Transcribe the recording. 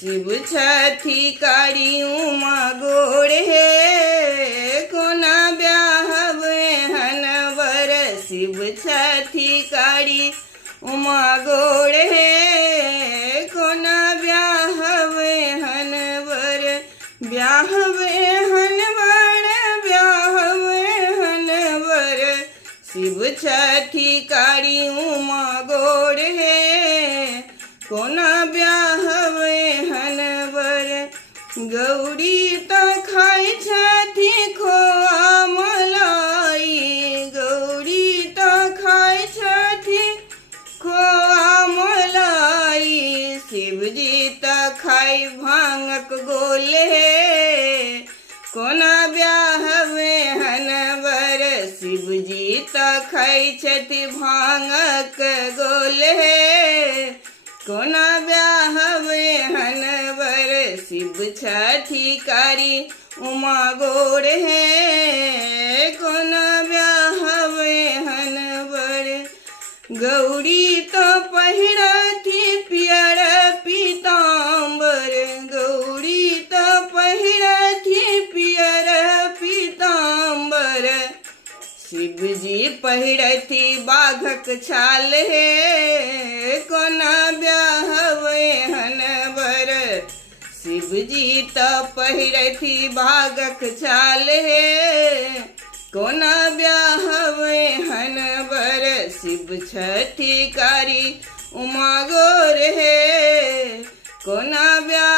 शिव छठी काड़ी उमा गोड़ हे कोना ब्याहवे हनवर। शिव छठी काड़ी उमा गोड़ हे कोना ब्याहवे हनवर। ब्याहवे हनवर ब्याहवे हनवर। शिव छठी काड़ी उमा गोड़ हे कोना ब्याहवे हनवर। गौरी त खाई छठी खोआ मलाई। गौरी त खाई छठी खोआ मलाई। शिवजी त खाई भांगक गोले कोना ब्याहवे हनवर। शिवजी त खाई छठी भांगक गोले कोना ब्याहवे हनवर। शिव छठी काड़ी उमा गोड़ हे कोना ब्याहवे हनवर। गौरी तो पहिरथी पियर पीताम्बर। गौरी तो पहिरथी पियर पीताम्बर। शिवजी पहिरथी बाघक छाल हे कोना ब्याहवे हनवर। शिवजी त पहिरथी बाघक छाल हे कोना ब्याहवे हनवर। शिव छठी काड़ी उमा गोड़ हे कोना ब्याह